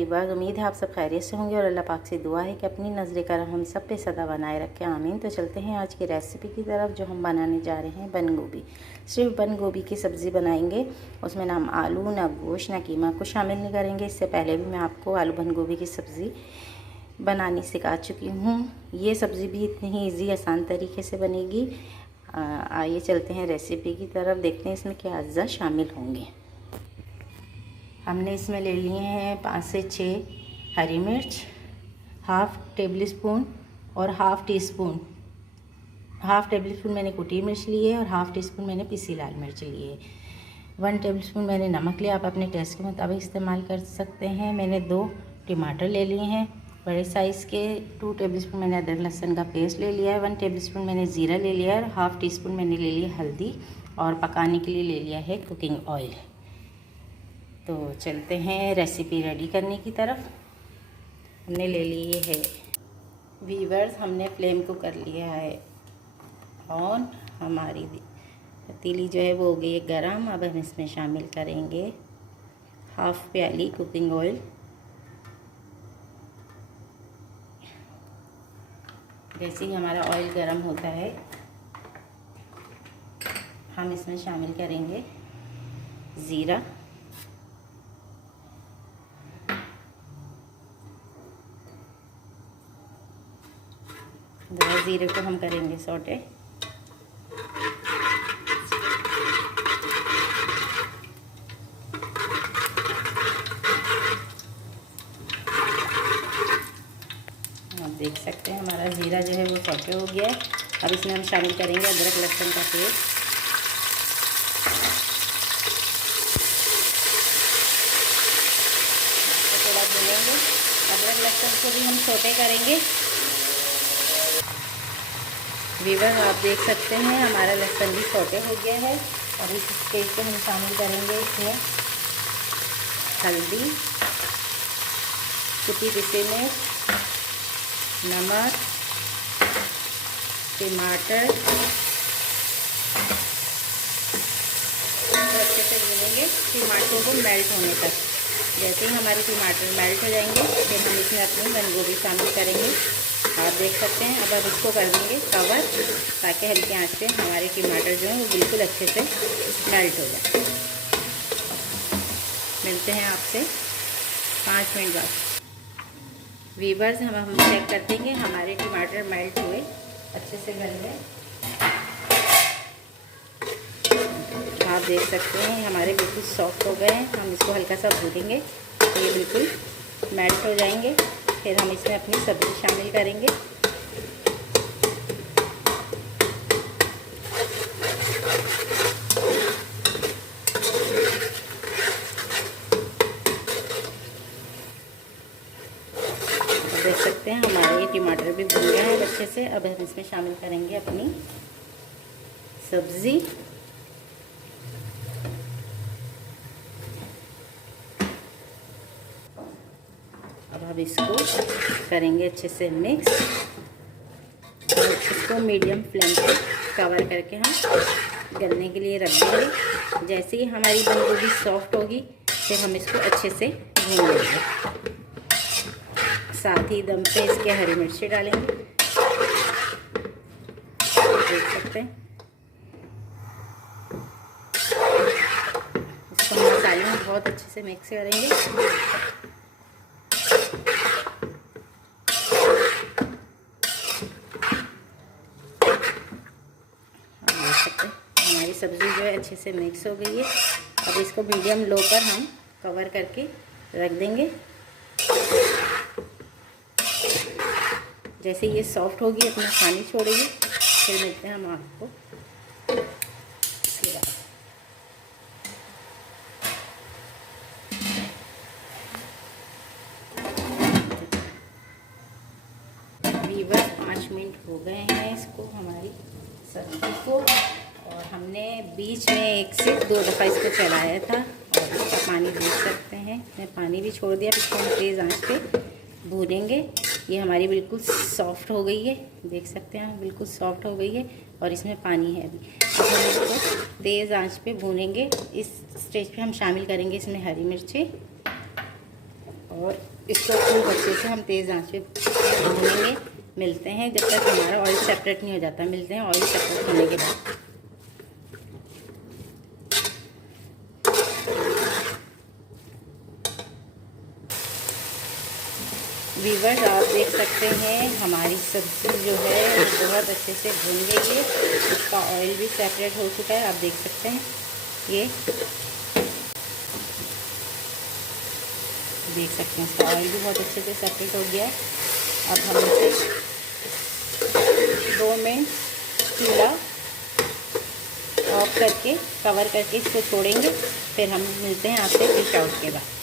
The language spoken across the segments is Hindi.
वीवर, उम्मीद है आप सब खैरियत से होंगे और अल्लाह पाक से दुआ है कि अपनी नज़र करम हम सब पे सदा बनाए रखें, आमीन। तो चलते हैं आज की रेसिपी की तरफ, जो हम बनाने जा रहे हैं बंद गोभी। सिर्फ बंद गोभी की सब्ज़ी बनाएंगे, उसमें ना हम आलू, ना गोश्त, ना कीमा कुछ शामिल नहीं करेंगे। इससे पहले भी मैं आपको आलू बंद गोभी की सब्ज़ी बनानी सिखा चुकी हूँ। ये सब्ज़ी भी इतनी ही ईजी आसान तरीके से बनेगी। आइए चलते हैं रेसिपी की तरफ, देखते हैं इसमें क्या अज्जा शामिल होंगे। हमने इसमें ले लिए हैं 5 से 6 हरी मिर्च, हाफ़ टेबल स्पून और हाफ़ टी स्पून मैंने कुटी मिर्च ली है और हाफ़ टी स्पून मैंने पिसी लाल मिर्च ली है। 1 टेबल स्पून मैंने नमक लिया, आप अपने टेस्ट के मुताबिक इस्तेमाल कर सकते हैं। मैंने 2 टमाटर ले लिए हैं बड़े साइज़ के। 2 टेबल स्पून मैंने अदरक लहसुन का पेस्ट ले लिया है। 1 टेबल स्पून मैंने ज़ीरा ले लिया है और हाफ़ टी स्पून मैंने ले लिया हल्दी और पकाने के लिए ले लिया है कुकिंग ऑयल। तो चलते हैं रेसिपी रेडी करने की तरफ। हमने ले लिए है वीवर्स, हमने फ्लेम को कर लिया है ऑन। हमारी पतीली जो है वो हो गई है गरम। अब हम इसमें शामिल करेंगे हाफ़ प्याली कुकिंग ऑयल। जैसे ही हमारा ऑयल गरम होता है हम इसमें शामिल करेंगे ज़ीरा, ज़ीरे को हम करेंगे सौटे। आप देख सकते हैं हमारा ज़ीरा जो है वो सौटे हो गया है। अब इसमें हम शामिल करेंगे अदरक लहसुन का पेस्ट। थोड़ा भूनेंगे, अदरक लहसुन को भी हम सौटे करेंगे। वीवर, आप देख सकते हैं हमारा लहसुन भी सौटे हो गया है। और इस स्टेज पे हम शामिल करेंगे इसमें हल्दी, कुटी पिसी मिर्च, नमक, टमाटर, तो अच्छे से भूनेंगे टमाटरों को मेल्ट होने तक। जैसे ही हमारे टमाटर मेल्ट हो जाएंगे फिर हम इसमें अपनी बंद गोभी शामिल करेंगे। आप देख सकते हैं अब इसको कर देंगे कवर, ताकि हल्की आंच पे हमारे टमाटर जो हैं वो बिल्कुल अच्छे से मेल्ट हो जाए। मिलते हैं आपसे 5 मिनट बाद। वीवर्स, हम चेक कर देंगे हमारे टमाटर मेल्ट हुए, अच्छे से गल गए। आप देख सकते हैं हमारे बिल्कुल सॉफ्ट हो गए हैं। हम इसको हल्का सा भूनेंगे तो ये बिल्कुल मेल्ट हो जाएंगे। फिर हम इसमें अपनी सब्ज़ी शामिल करेंगे। देख सकते हैं हमारे टमाटर भी भून गए हैं अच्छे से। अब हम इसमें शामिल करेंगे अपनी सब्ज़ी। अब हम इसको करेंगे अच्छे से मिक्स और इसको मीडियम फ्लेम पे कवर करके हम गलने के लिए रख देंगे। जैसे ही हमारी बंद गोभी सॉफ्ट होगी फिर हम इसको अच्छे से भून लेंगे। साथ ही दम पे इसके हरी मिर्ची डालेंगे। देख सकते हैं इसको हम मसाले में बहुत अच्छे से मिक्स करेंगे। हमारी सब्ज़ी जो है अच्छे से मिक्स हो गई है। अब इसको मीडियम लो पर हम कवर करके रख देंगे। जैसे ये सॉफ्ट होगी, अपना पानी छोड़ेगी, फिर मिलते हैं हम आपको इसके बाद। वीवर 5 मिनट हो गए हैं इसको, हमारी सब्ज़ी को, और हमने बीच में 1 से 2 दफ़ा इसको चलाया था। और इसका पानी देख सकते हैं, मैं पानी भी छोड़ दिया। इसको हम तेज़ आंच पे भूनेंगे। ये हमारी बिल्कुल सॉफ्ट हो गई है, देख सकते हैं बिल्कुल सॉफ्ट हो गई है और इसमें पानी है अभी। अब हम इसको तेज़ आंच पे भूनेंगे। इस स्टेज पे हम शामिल करेंगे इसमें हरी मिर्ची और इसको खूब अच्छे से हम तेज़ आंच पे भूनेंगे। मिलते हैं जब तक हमारा ऑयल सेपरेट नहीं हो जाता। मिलते हैं ऑयल सेपरेट होने के बाद। व्यूअर्स, आप देख सकते हैं हमारी सब्ज़ी जो है वो बहुत अच्छे से भून गई है। इसका ऑयल भी सेपरेट हो चुका है, आप देख सकते हैं। ये देख सकते हैं इसका ऑयल भी बहुत अच्छे से सेपरेट हो गया है। अब हम इसे 2 मिनट चूल्हा ऑफ करके कवर करके इसको छोड़ेंगे। फिर हम मिलते हैं आपसे डिश आउट के बाद।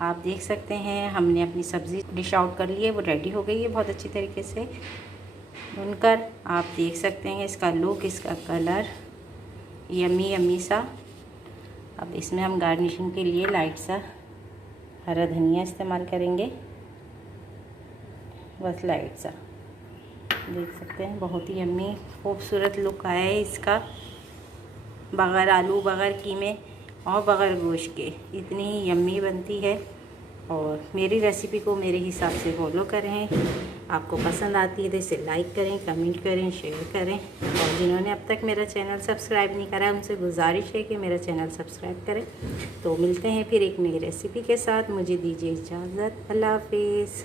आप देख सकते हैं हमने अपनी सब्ज़ी डिश आउट कर ली है, वो रेडी हो गई है बहुत अच्छी तरीके से भुनकर। आप देख सकते हैं इसका लुक, इसका कलर यम्मी यम्मी सा। अब इसमें हम गार्निशिंग के लिए लाइट सा हरा धनिया इस्तेमाल करेंगे, बस लाइट सा। देख सकते हैं बहुत ही यम्मी खूबसूरत लुक आया है इसका, बगैर आलू, बगैर कीमे और बगैर गोश्त के इतनी ही यम्मी बनती है। और मेरी रेसिपी को मेरे हिसाब से फॉलो करें। आपको पसंद आती है तो इसे लाइक करें, कमेंट करें, शेयर करें। और जिन्होंने अब तक मेरा चैनल सब्सक्राइब नहीं करा है उनसे गुजारिश है कि मेरा चैनल सब्सक्राइब करें। तो मिलते हैं फिर एक नई रेसिपी के साथ। मुझे दीजिए इजाज़त। अल्लाह हाफिज़।